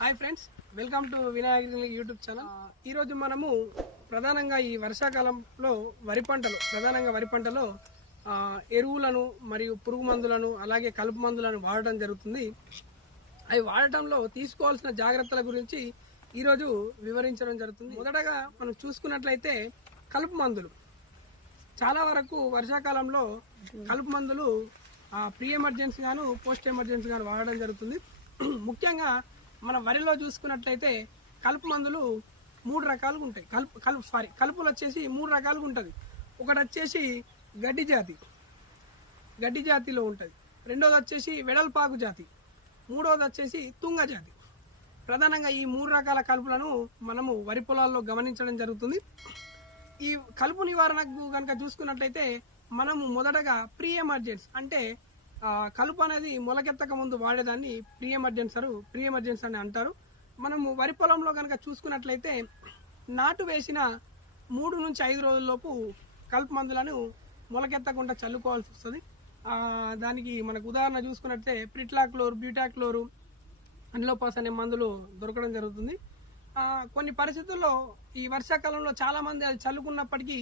Hi friends welcome to Vinayaka YouTube channel. ఈరోజు మనము ప్రధానంగా ఈ వర్షాకాలంలో వరి పంటలు ప్రధానంగా వరి పంటలో ఎరువులను మరియు పురుగు మందులను అలాగే కలుపు మందులను వాడటం జరుగుతుంది. అవి వాడటంలో తీసుకోవాల్సిన జాగ్రత్తల గురించి ఈరోజు వివరించడం జరుగుతుంది. మొదటగా మనం చూసుకున్నట్లయితే కలుపు మందులు. చాలా వరకు వర్షాకాలంలో కలుపు మందులు ప్రీ ఎమర్జెన్సీ గాను పోస్ట్ ఎమర్జెన్సీ గాను వాడడం జరుగుతుంది. ముఖ్యంగా మన వరిలో చూసుకున్నట్లయితే కలుపు మందులు మూడు రకాలుగా ఉంటాయి. కలుపు కలుపు సారీ కలుపులు వచ్చేసి మూడు రకాలుగా ఉంటుంది. ఒకటి వచ్చేసి గడ్డి జాతి. గడ్డి జాతిలో ఉంటుంది. రెండోది వచ్చేసి వెడల్పాకు జాతి. మూడోది వచ్చేసి తుంగ జాతి. ప్రధానంగా ఈ మూడు రకాల కలుపులను మనము వరి పొలాల్లో గమనించడం జరుగుతుంది. ఈ కలుపు నివారణకు కనుక చూసుకున్నట్లయితే మనము మొదటగా ప్రీ ఎమర్జెన్స్ అంటే కలుపు అనేది మొలకెత్తక ముందు వాడేదాన్ని ప్రీ ఎమర్జెన్సరు ప్రీ ఎమర్జెన్సీ అని అంటారు. మనము వరి పొలంలో కనుక చూసుకున్నట్లయితే నాటు వేసిన మూడు నుంచి ఐదు రోజుల్లోపు కలుపు మందులను మొలకెత్తకుండా చల్లుకోవాల్సి వస్తుంది. దానికి మనకు ఉదాహరణ చూసుకున్నట్లయితే ప్రిట్లాక్లోర్ బ్యూటాక్లోరు అనిలోపాస్ అనే మందులు దొరకడం జరుగుతుంది. కొన్ని పరిస్థితుల్లో ఈ వర్షాకాలంలో చాలామంది అది చల్లుకున్నప్పటికీ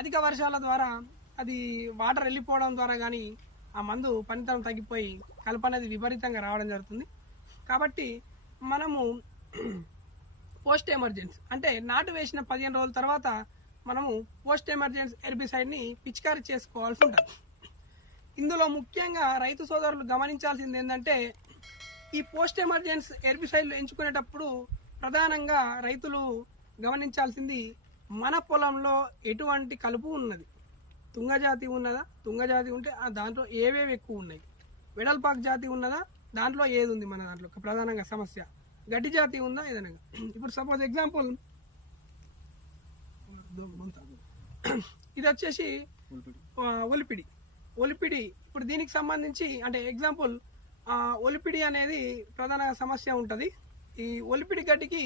అధిక వర్షాల ద్వారా అది వాటర్ వెళ్ళిపోవడం ద్వారా కానీ ఆ మందు పనితనం తగ్గిపోయి కలప అనేది విపరీతంగా రావడం జరుగుతుంది. కాబట్టి మనము పోస్ట్ ఎమర్జెన్సీ అంటే నాటు వేసిన పదిహేను రోజుల తర్వాత మనము పోస్ట్ ఎమర్జెన్సీ హెర్బిసైడ్ని పిచికారీ చేసుకోవాల్సి ఉంటుంది. ఇందులో ముఖ్యంగా రైతు సోదరులు గమనించాల్సింది ఏంటంటే ఈ పోస్ట్ ఎమర్జెన్సీ హెర్బిసైడ్లు ఎంచుకునేటప్పుడు ప్రధానంగా రైతులు గమనించాల్సింది మన పొలంలో ఎటువంటి కలుపు ఉన్నది. తుంగజాతి ఉన్నదా? తుంగజాతి ఉంటే ఆ దాంట్లో ఏవేవి ఎక్కువ ఉన్నాయి? వెడల్పాకు జాతి ఉన్నదా? దాంట్లో ఏది ఉంది మన దాంట్లో? ప్రధానంగా సమస్య. గడ్డి జాతి ఉందా? ఏదైనా ఇప్పుడు సపోజ్ ఎగ్జాంపుల్ ఇది వచ్చేసి ఒలిపిడి. ఒలిపిడి ఇప్పుడు దీనికి సంబంధించి అంటే ఎగ్జాంపుల్ ఒలిపిడి అనేది ప్రధాన సమస్య ఉంటుంది. ఈ ఒలిపిడి గడ్డికి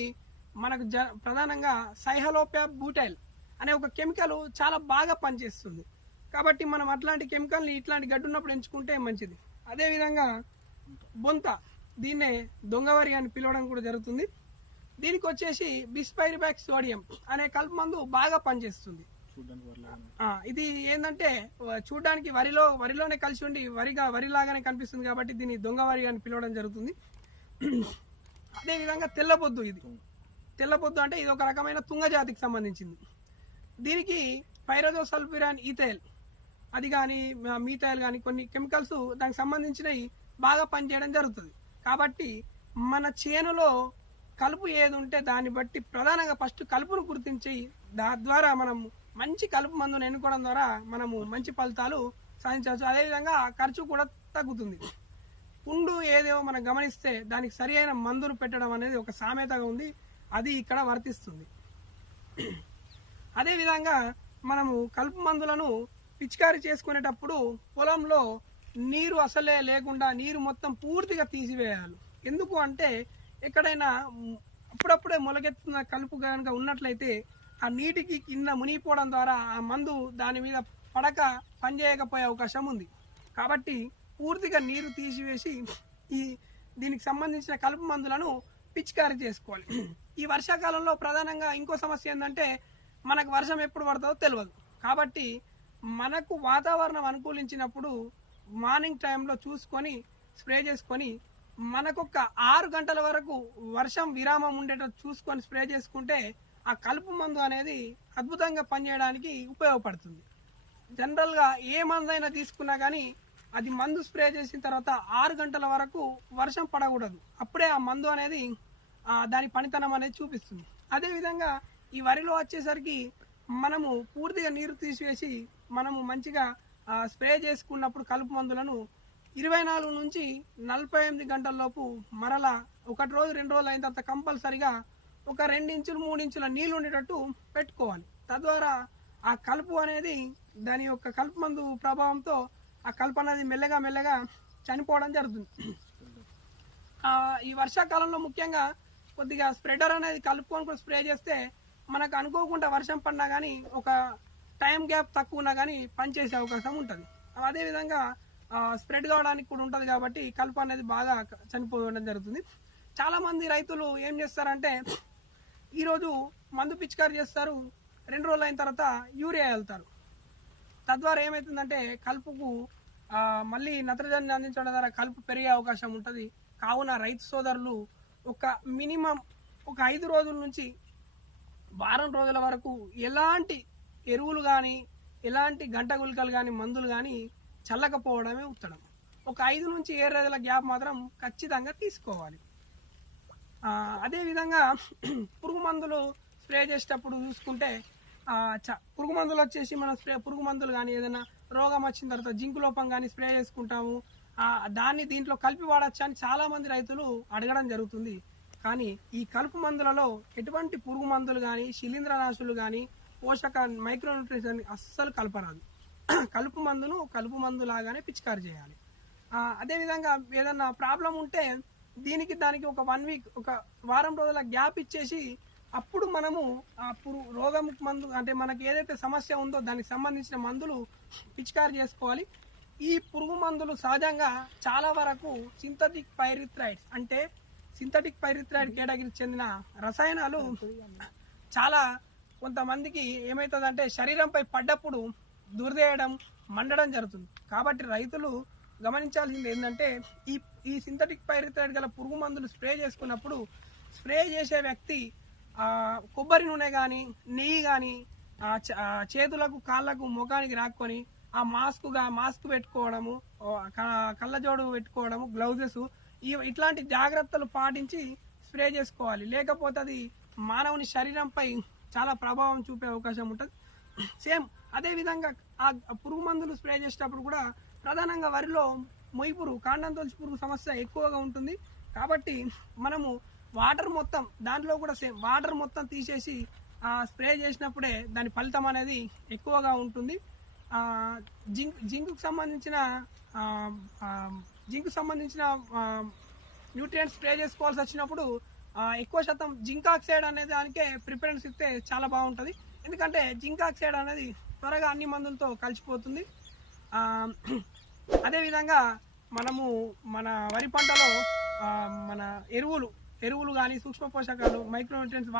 మనకు జ ప్రధానంగా సైహలోప్యా బూటైల్ అనే ఒక కెమికల్ చాలా బాగా పనిచేస్తుంది. కాబట్టి మనం అట్లాంటి కెమికల్ని ఇట్లాంటి గడ్డి ఉన్నప్పుడు ఎంచుకుంటే మంచిది. అదేవిధంగా బొంత దీన్నే దొంగవరి అని పిలవడం కూడా జరుగుతుంది. దీనికి వచ్చేసి బిస్పైరిబాక్ సోడియం అనే కలుపు మందు బాగా పనిచేస్తుంది. ఇది ఏంటంటే చూడ్డానికి వరిలో వరిలోనే కలిసి ఉండి వరిగా వరిలాగానే కనిపిస్తుంది కాబట్టి దీన్ని దొంగ వరి అని పిలవడం జరుగుతుంది. అదేవిధంగా తెల్లబొద్దు ఇది. తెల్లబొద్దు అంటే ఇది ఒక రకమైన తుంగ జాతికి సంబంధించింది. దీనికి పైరజోసల్ఫిరాన్ ఈథైల్ అది కానీ మీతాయిలు కానీ కొన్ని కెమికల్స్ దానికి సంబంధించినవి బాగా పనిచేయడం జరుగుతుంది. కాబట్టి మన చేనులో కలుపు ఏది ఉంటే దాన్ని బట్టి ప్రధానంగా ఫస్ట్ కలుపును గుర్తించి దా ద్వారా మనం మంచి కలుపు మందును ఎన్నుకోవడం ద్వారా మనము మంచి ఫలితాలు సాధించవచ్చు. అదేవిధంగా ఖర్చు కూడా తగ్గుతుంది. పుండు ఏదేవో మనం గమనిస్తే దానికి సరి అయిన మందును పెట్టడం అనేది ఒక సామెతగా ఉంది. అది ఇక్కడ వర్తిస్తుంది. అదేవిధంగా మనము కలుపు మందులను పిచికారి చేసుకునేటప్పుడు పొలంలో నీరు అసలే లేకుండా నీరు మొత్తం పూర్తిగా తీసివేయాలి. ఎందుకు అంటే ఎక్కడైనా అప్పుడప్పుడే మొలకెత్తున్న కలుపు కనుక ఉన్నట్లయితే ఆ నీటికి కింద మునిగిపోవడం ద్వారా ఆ మందు దాని మీద పడక పనిచేయకపోయే అవకాశం ఉంది. కాబట్టి పూర్తిగా నీరు తీసివేసి ఈ దీనికి సంబంధించిన కలుపు మందులను పిచికారీ చేసుకోవాలి. ఈ వర్షాకాలంలో ప్రధానంగా ఇంకో సమస్య ఏంటంటే మనకు వర్షం ఎప్పుడు పడుతుందో తెలియదు కాబట్టి మనకు వాతావరణం అనుకూలించినప్పుడు మార్నింగ్ టైంలో చూసుకొని స్ప్రే చేసుకొని మనకొక ఆరు గంటల వరకు వర్షం విరామం ఉండేటట్టు చూసుకొని స్ప్రే చేసుకుంటే ఆ కలుపు మందు అనేది అద్భుతంగా పనిచేయడానికి ఉపయోగపడుతుంది. జనరల్గా ఏ మందైనా తీసుకున్నా కానీ అది మందు స్ప్రే చేసిన తర్వాత ఆరు గంటల వరకు వర్షం పడకూడదు. అప్పుడే ఆ మందు అనేది దాని పనితనం అనేది చూపిస్తుంది. అదేవిధంగా ఈ వరిలో వచ్చేసరికి మనము పూర్తిగా నీరు తీసివేసి మనము మంచిగా స్ప్రే చేసుకున్నప్పుడు కలుపు మందులను ఇరవై నాలుగు నుంచి నలభై ఎనిమిది గంటల లోపు మరలా ఒకటి రోజు రెండు రోజులు అయిన తర్వాత కంపల్సరిగా ఒక రెండు ఇంచులు మూడు ఇంచుల నీళ్ళు ఉండేటట్టు పెట్టుకోవాలి. తద్వారా ఆ కలుపు అనేది దాని యొక్క కలుపు మందు ప్రభావంతో ఆ కలుపు అనేది మెల్లగా మెల్లగా చనిపోవడం జరుగుతుంది. ఈ వర్షాకాలంలో ముఖ్యంగా కొద్దిగా స్ప్రెడర్ అనేది కలుపుకొని కూడా స్ప్రే చేస్తే మనకు అనుకోకుండా వర్షం పడినా కానీ ఒక టైం గ్యాప్ తక్కువ ఉన్నా కానీ పనిచేసే అవకాశం ఉంటుంది. అదేవిధంగా స్ప్రెడ్ కావడానికి కూడా ఉంటుంది కాబట్టి కలుపు అనేది బాగా చనిపోవడం జరుగుతుంది. చాలామంది రైతులు ఏం చేస్తారంటే ఈరోజు మందు పిచికారి చేస్తారు రెండు రోజులు అయిన తర్వాత యూరియా వెళ్తారు తద్వారా ఏమవుతుందంటే కలుపుకు మళ్ళీ నత్రజని అందించడం ద్వారా కలుపు పెరిగే అవకాశం ఉంటుంది. కావున రైతు సోదరులు ఒక మినిమం ఒక ఐదు రోజుల నుంచి వారం రోజుల వరకు ఎలాంటి ఎరువులు కానీ ఎలాంటి గంట గుళికలు కానీ మందులు కానీ చల్లకపోవడమే ఉత్తడం ఒక ఐదు నుంచి ఏడు రోజుల గ్యాప్ మాత్రం ఖచ్చితంగా తీసుకోవాలి. అదేవిధంగా పురుగు మందులు స్ప్రే చేసేటప్పుడు చూసుకుంటే చ పురుగు మందులు వచ్చేసి మనం స్ప్రే పురుగు మందులు కానీ ఏదైనా రోగం వచ్చిన తర్వాత జింకు లోపం కానీ స్ప్రే చేసుకుంటాము. దాన్ని దీంట్లో కలిపి వాడచ్చా అని చాలామంది రైతులు అడగడం జరుగుతుంది. కానీ ఈ కలుపు మందులలో ఎటువంటి పురుగు మందులు కానీ శిలీంద్రనాశులు కానీ పోషక మైక్రోన్యూట్రిషన్ అస్సలు కలపరాదు. కలుపు మందును కలుపు మందు లాగానే పిచికారి చేయాలి. అదేవిధంగా ఏదన్నా ప్రాబ్లం ఉంటే దీనికి దానికి ఒక వన్ వీక్ ఒక వారం రోజుల గ్యాప్ ఇచ్చేసి అప్పుడు మనము ఆ పురు రోగం మందు అంటే మనకి ఏదైతే సమస్య ఉందో దానికి సంబంధించిన మందులు పిచికారి చేసుకోవాలి. ఈ పురుగు మందులు సహజంగా చాలా వరకు సింథటిక్ పైరిథ్రైడ్స్ అంటే సింథటిక్ పైరిథ్రైడ్ కేటగిరీకి చెందిన రసాయనాలు చాలా కొంతమందికి ఏమవుతుందంటే శరీరంపై పడ్డప్పుడు దుర్దేయడం మండడం జరుగుతుంది. కాబట్టి రైతులు గమనించాల్సింది ఏంటంటే ఈ ఈ సింథటిక్ పైరిథ్రైడ్ గల పురుగు మందులు స్ప్రే చేసుకున్నప్పుడు స్ప్రే చేసే వ్యక్తి కొబ్బరి నూనె కానీ నెయ్యి కానీ చేతులకు కాళ్ళకు ముఖానికి రాక్కొని ఆ మాస్క్గా మాస్క్ పెట్టుకోవడము కళ్ళజోడు పెట్టుకోవడము గ్లౌజెస్ ఇట్లాంటి జాగ్రత్తలు పాటించి స్ప్రే చేసుకోవాలి. లేకపోతే అది మానవుని శరీరంపై చాలా ప్రభావం చూపే అవకాశం ఉంటుంది. సేమ్ అదేవిధంగా ఆ పురుగు మందులు స్ప్రే చేసేటప్పుడు కూడా ప్రధానంగా వరిలో మొయ్యి పురుగు కాండం తొలిచి పురుగు సమస్య ఎక్కువగా ఉంటుంది. కాబట్టి మనము వాటర్ మొత్తం దాంట్లో కూడా సేమ్ వాటర్ మొత్తం తీసేసి ఆ స్ప్రే చేసినప్పుడే దాని ఫలితం అనేది ఎక్కువగా ఉంటుంది. జింక్ జింకుకు సంబంధించిన జింకు సంబంధించిన న్యూట్రియంట్స్ స్ప్రే చేసుకోవాల్సి వచ్చినప్పుడు ఎక్కువ శాతం జింక్ ఆక్సైడ్ అనే దానికే ప్రిఫరెన్స్ ఇస్తే చాలా బాగుంటుంది. ఎందుకంటే జింక్ ఆక్సైడ్ అనేది త్వరగా అన్ని మందులతో కలిసిపోతుంది. ఆ, అదేవిధంగా మనము మన వరి పంటలో ఆ, మన ఎరువులు ఎరువులు కానీ సూక్ష్మ పోషకాలు మైక్రోన్యూట్రియన్స్